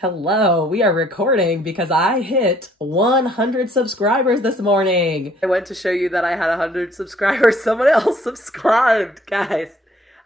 Hello, we are recording because I hit 100 subscribers this morning. I went to show you that I had 100 subscribers. Someone else subscribed. Guys,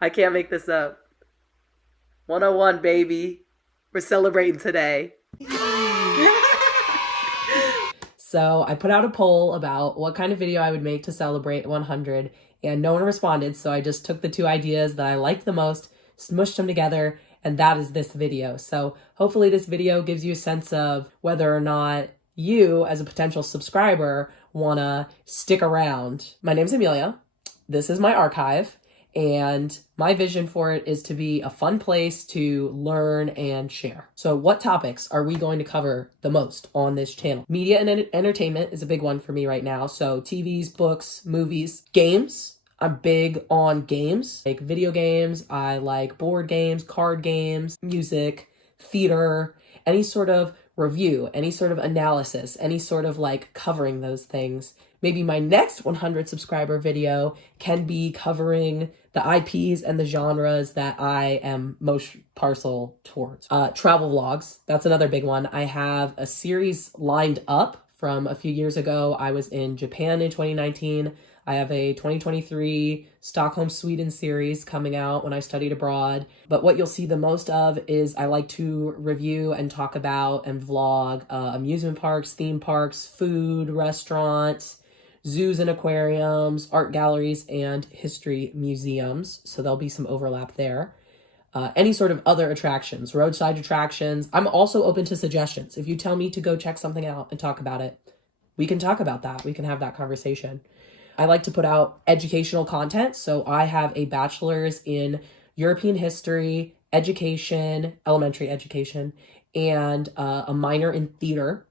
I can't make this up. 101, baby. We're celebrating today. So I put out a poll about what kind of video I would make to celebrate 100, and no one responded, so I just took the two ideas that I liked the most, smushed them together, and that is this video. So hopefully this video gives you a sense of whether or not you, as a potential subscriber, want to stick around. My name's Amelia. This is my archive, and my vision for it is to be a fun place to learn and share. So what topics are we going to cover the most on this channel? Media and entertainment is a big one for me right now. So TVs, books, movies, games. I'm big on games, like video games. I like board games, card games, music, theater, any sort of review, any sort of analysis, any sort of like covering those things. Maybe my next 100 subscriber video can be covering the IPs and the genres that I am most partial towards. Travel vlogs, that's another big one. I have a series lined up from a few years ago. I was in Japan in 2019. I have a 2023 Stockholm, Sweden series coming out when I studied abroad. But what you'll see the most of is I like to review and talk about and vlog amusement parks, theme parks, food, restaurants, zoos and aquariums, art galleries, and history museums. So there'll be some overlap there. Any sort of other attractions, roadside attractions. I'm also open to suggestions. If you tell me to go check something out and talk about it, we can talk about that. We can have that conversation. I like to put out educational content. So I have a bachelor's in European history, education, elementary education, and a minor in theater.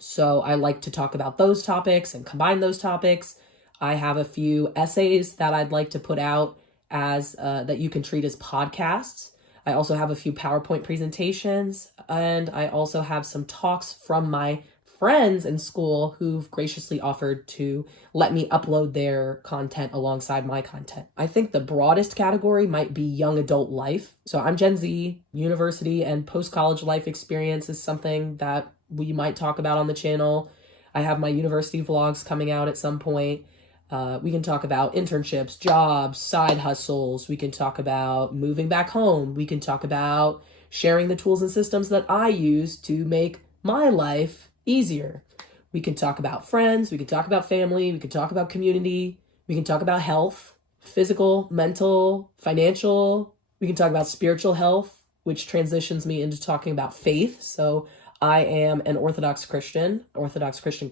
So I like to talk about those topics and combine those topics. I have a few essays that I'd like to put out as that you can treat as podcasts. I also have a few PowerPoint presentations, and I also have some talks from my friends in school who've graciously offered to let me upload their content alongside my content. I think the broadest category might be young adult life. So I'm Gen Z. University and post-college life experience is something that we might talk about on the channel. I have my university vlogs coming out at some point. We can talk about internships, jobs, side hustles. We can talk about moving back home. We can talk about sharing the tools and systems that I use to make my life easier. We can talk about friends. We can talk about family. We can talk about community. We can talk about health, physical, mental, financial. We can talk about spiritual health, which transitions me into talking about faith. So I am an Orthodox Christian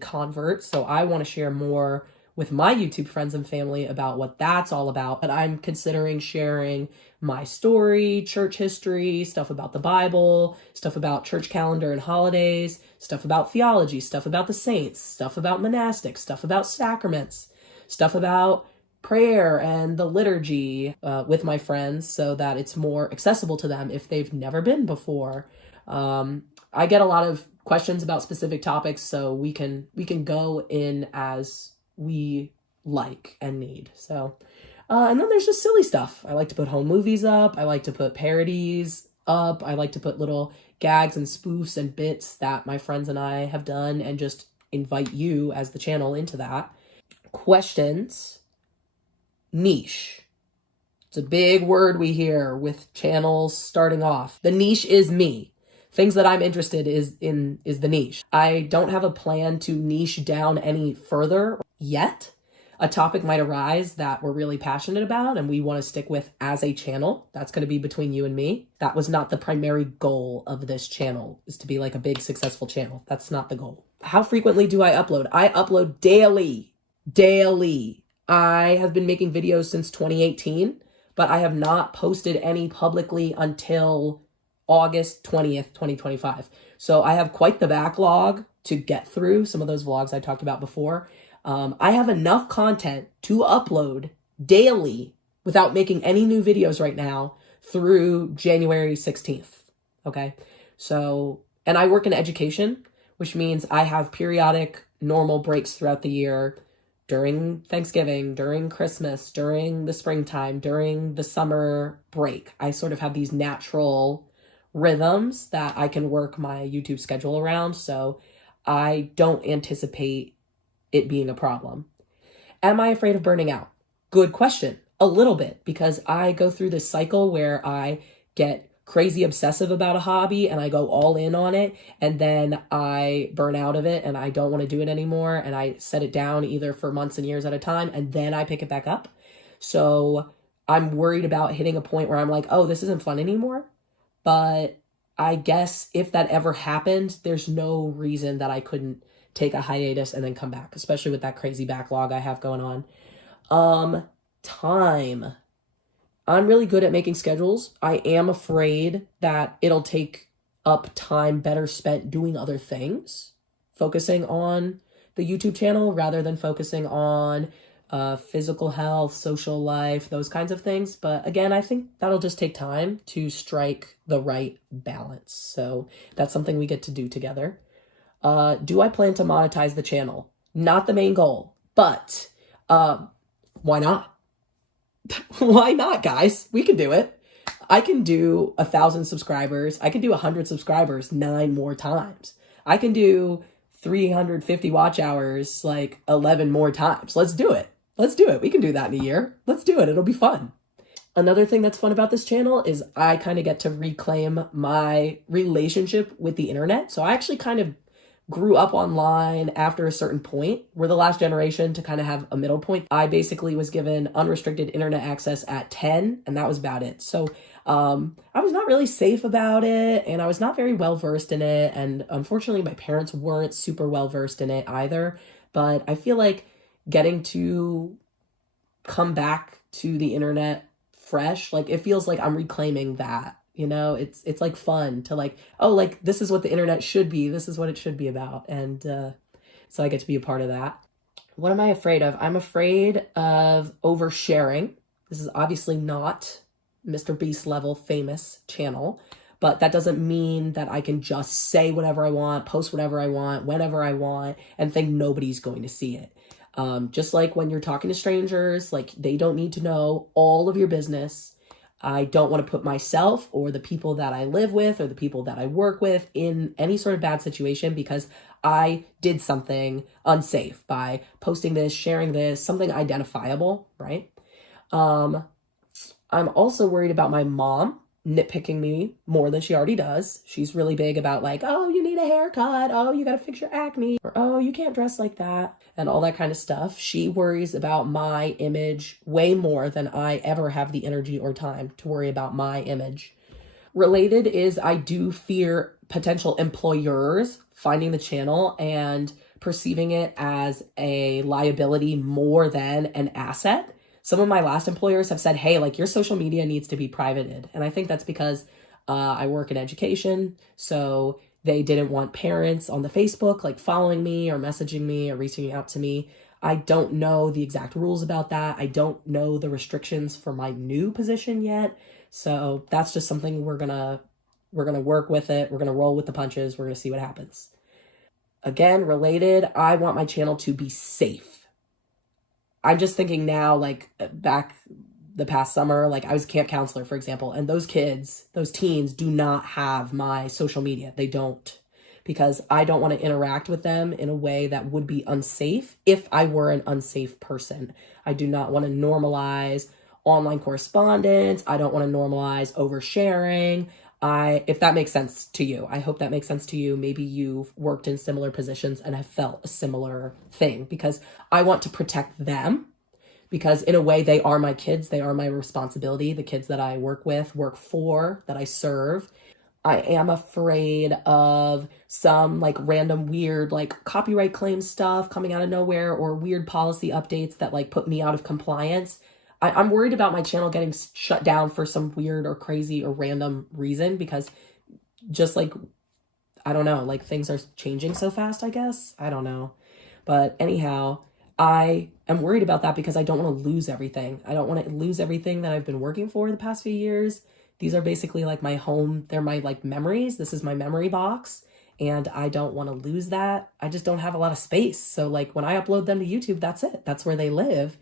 convert. So I want to share more with my YouTube friends and family about what that's all about. But I'm considering sharing my story, church history, stuff about the Bible, stuff about church calendar and holidays, stuff about theology, stuff about the saints, stuff about monastics, stuff about sacraments, stuff about prayer and the liturgy with my friends so that it's more accessible to them if they've never been before. I get a lot of questions about specific topics, so we can go in as we like and need. So, and then there's just silly stuff. I like to put home movies up. I like to put parodies up. I like to put little gags and spoofs and bits that my friends and I have done and just invite you as the channel into that. Questions. Niche. It's a big word we hear with channels starting off. The niche is me. Things that I'm interested in is the niche. I don't have a plan to niche down any further yet. A topic might arise that we're really passionate about and we want to stick with as a channel. That's going to be between you and me. That was not the primary goal of this channel, is to be like a big successful channel. That's not the goal. How frequently do I upload? I upload daily. Daily. I have been making videos since 2018, but I have not posted any publicly until August 20th, 2025. So I have quite the backlog to get through some of those vlogs I talked about before. I have enough content to upload daily without making any new videos right now through January 16th. Okay. So, and I work in education, which means I have periodic normal breaks throughout the year during Thanksgiving, during Christmas, during the springtime, during the summer break. I sort of have these natural rhythms that I can work my YouTube schedule around. So I don't anticipate it being a problem. Am I afraid of burning out? Good question. A little bit, because I go through this cycle where I get crazy obsessive about a hobby and I go all in on it, and then I burn out of it and I don't want to do it anymore, and I set it down either for months and years at a time, and then I pick it back up. So I'm worried about hitting a point where I'm like, oh, this isn't fun anymore. But I guess if that ever happened, there's no reason that I couldn't take a hiatus and then come back, especially with that crazy backlog I have going on. Time. I'm really good at making schedules. I am afraid that it'll take up time better spent doing other things, focusing on the YouTube channel rather than focusing on physical health, social life, those kinds of things. But again, I think that'll just take time to strike the right balance. So that's something we get to do together. Do I plan to monetize the channel? Not the main goal, but why not? Why not, guys? We can do it. I can do 1,000 subscribers. I can do 100 subscribers 9 more times. I can do 350 watch hours like 11 more times. Let's do it. Let's do it. We can do that in a year. Let's do it. It'll be fun. Another thing that's fun about this channel is I kind of get to reclaim my relationship with the internet. So I actually kind of grew up online after a certain point. We're the last generation to kind of have a middle point. I basically was given unrestricted internet access at 10, and that was about it. So I was not really safe about it, and I was not very well versed in it. And unfortunately, my parents weren't super well versed in it either. But I feel like getting to come back to the internet fresh, like it feels like I'm reclaiming that. You know, it's like fun to like, oh, like this is what the internet should be. This is what it should be about. And so I get to be a part of that. What am I afraid of? I'm afraid of oversharing. This is obviously not Mr. Beast level famous channel, but that doesn't mean that I can just say whatever I want, post whatever I want, whenever I want, and think nobody's going to see it. Just like when you're talking to strangers, like they don't need to know all of your business. I don't want to put myself or the people that I live with or the people that I work with in any sort of bad situation because I did something unsafe by posting this, sharing this, something identifiable, right? I'm also worried about my mom nitpicking me more than she already does. She's really big about like, oh, you need a haircut. Oh, you got to fix your acne. Or, oh, you can't dress like that. And all that kind of stuff. She worries about my image way more than I ever have the energy or time to worry about my image. Related is I do fear potential employers finding the channel and perceiving it as a liability more than an asset. Some of my last employers have said, hey, like your social media needs to be privated. And I think that's because I work in education. So they didn't want parents on the Facebook like following me or messaging me or reaching out to me. I don't know the exact rules about that. I don't know the restrictions for my new position yet. So that's just something we're gonna work with it. We're gonna roll with the punches. We're gonna see what happens. Again, related, I want my channel to be safe. I'm just thinking now, like back the past summer, like I was a camp counselor, for example, and those kids, those teens do not have my social media. They don't, because I don't want to interact with them in a way that would be unsafe if I were an unsafe person. I do not want to normalize online correspondence. I don't want to normalize oversharing. If that makes sense to you, I hope that makes sense to you. Maybe you've worked in similar positions and have felt a similar thing, because I want to protect them, because in a way they are my kids. They are my responsibility. The kids that I work with, work for, that I serve. I am afraid of some like random weird like copyright claim stuff coming out of nowhere, or weird policy updates that like put me out of compliance. I'm worried about my channel getting shut down for some weird or crazy or random reason, because just like, I don't know, like things are changing so fast, I guess. I don't know. But anyhow, I am worried about that because I don't want to lose everything. I don't want to lose everything that I've been working for the past few years. These are basically like my home. They're my like memories. This is my memory box. And I don't want to lose that. I just don't have a lot of space. So like when I upload them to YouTube, that's it. That's where they live.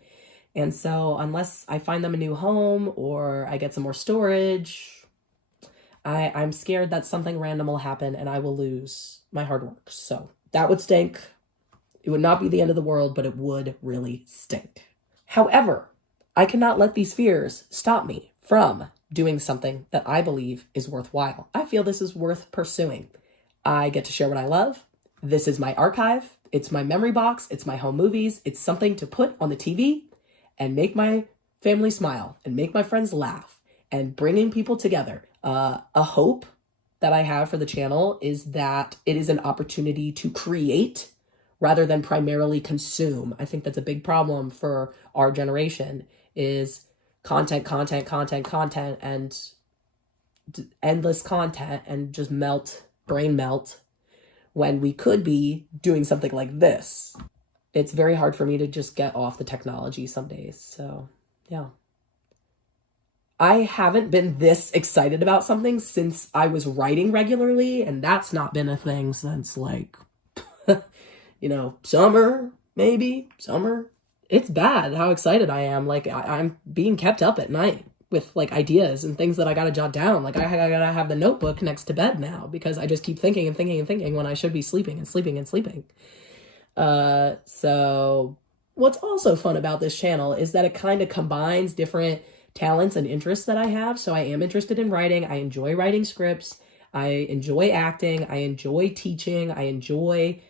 And so unless I find them a new home or I get some more storage, I'm scared that something random will happen and I will lose my hard work. So that would stink. It would not be the end of the world, but it would really stink. However, I cannot let these fears stop me from doing something that I believe is worthwhile. I feel this is worth pursuing. I get to share what I love. This is my archive. It's my memory box. It's my home movies. It's something to put on the TV and make my family smile and make my friends laugh and bringing people together. A hope that I have for the channel is that it is an opportunity to create rather than primarily consume. I think that's a big problem for our generation is content, and endless content and just brain melt when we could be doing something like this. It's very hard for me to just get off the technology some days. So yeah. I haven't been this excited about something since I was writing regularly, and that's not been a thing since like, summer, maybe. Summer. It's bad how excited I am. Like I'm being kept up at night with like ideas and things that I gotta jot down. Like I gotta have the notebook next to bed now because I just keep thinking and thinking and thinking when I should be sleeping and sleeping and sleeping. So what's also fun about this channel is that it kind of combines different talents and interests that I have. So I am interested in writing. I enjoy writing scripts. I enjoy acting. I enjoy teaching. I enjoy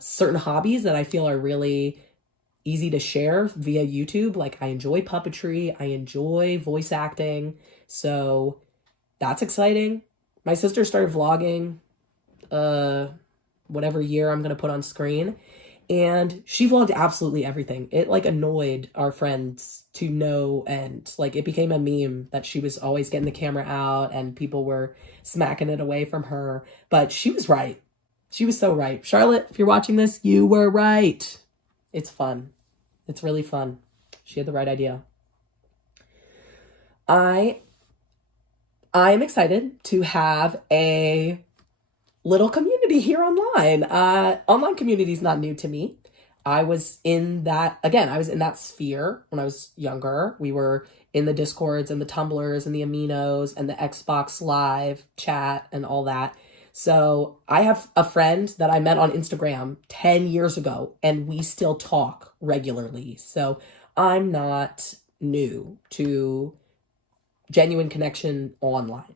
certain hobbies that I feel are really easy to share via YouTube. Like I enjoy puppetry. I enjoy voice acting. So that's exciting. My sister started vlogging whatever year I'm going to put on screen. And she vlogged absolutely everything. It like annoyed our friends to no end. Like it became a meme that she was always getting the camera out and people were smacking it away from her. But she was right. She was so right. Charlotte, if you're watching this, you were right. It's fun. It's really fun. She had the right idea. I am excited to have a little community here online. Online community is not new to me. I was in that sphere when I was younger. We were in the Discords and the Tumblrs and the Aminos and the Xbox Live chat and all that. So I have a friend that I met on Instagram 10 years ago and we still talk regularly. So I'm not new to genuine connection online.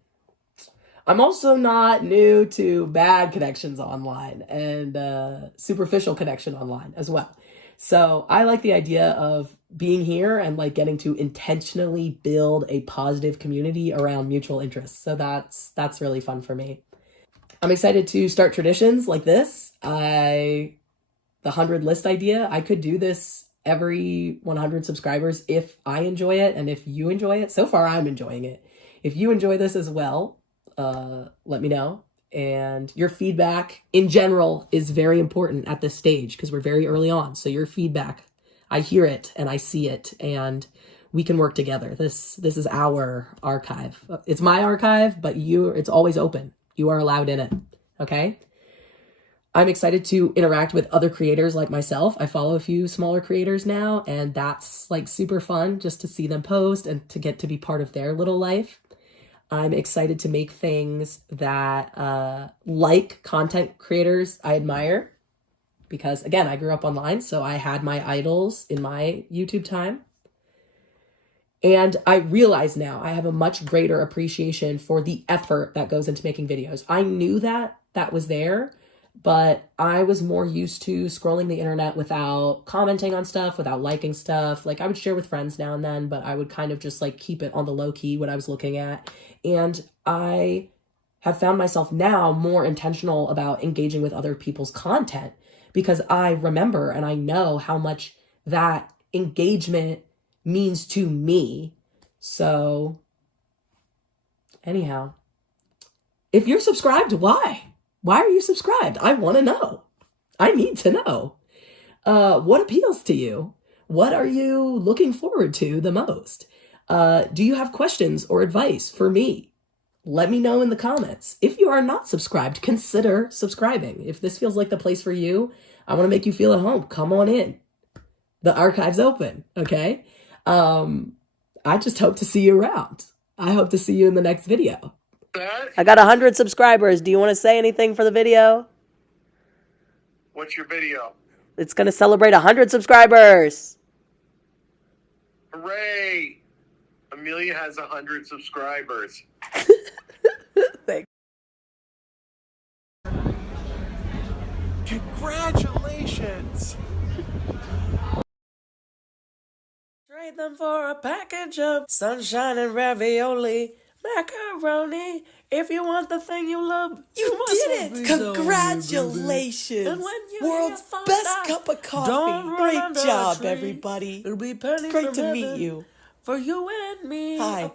I'm also not new to bad connections online and superficial connection online as well. So I like the idea of being here and like getting to intentionally build a positive community around mutual interests. So that's really fun for me. I'm excited to start traditions like this. The 100 list idea, I could do this every 100 subscribers if I enjoy it and if you enjoy it. So far, I'm enjoying it. If you enjoy this as well, let me know. And your feedback in general is very important at this stage because we're very early on. So your feedback, I hear it and I see it and we can work together. This is our archive. It's my archive, but it's always open. You are allowed in it. Okay. I'm excited to interact with other creators like myself. I follow a few smaller creators now, and that's like super fun just to see them post and to get to be part of their little life. I'm excited to make things that like content creators I admire because, again, I grew up online, so I had my idols in my YouTube time. And I realize now I have a much greater appreciation for the effort that goes into making videos. I knew that was there, but I was more used to scrolling the internet without commenting on stuff, without liking stuff. Like I would share with friends now and then, but I would kind of just like keep it on the low key what I was looking at. And I have found myself now more intentional about engaging with other people's content because I remember and I know how much that engagement means to me. So anyhow, if you're subscribed, why? Why are you subscribed? I want to know. I need to know. What appeals to you? What are you looking forward to the most? Do you have questions or advice for me? Let me know in the comments. If you are not subscribed, consider subscribing. If this feels like the place for you, I want to make you feel at home. Come on in. The archive's open, okay? I just hope to see you around. I hope to see you in the next video. That? I got 100 subscribers. Do you want to say anything for the video? What's your video? It's going to celebrate 100 subscribers. Hooray! Amelia has 100 subscribers. Thanks. Congratulations! Trade them for a package of sunshine and ravioli, macaroni. If you want the thing you love, You did it! Congratulations! World's best cup of coffee. Great job, everybody. It'll be pennies Great from to meet heaven you. for you and me. Hi.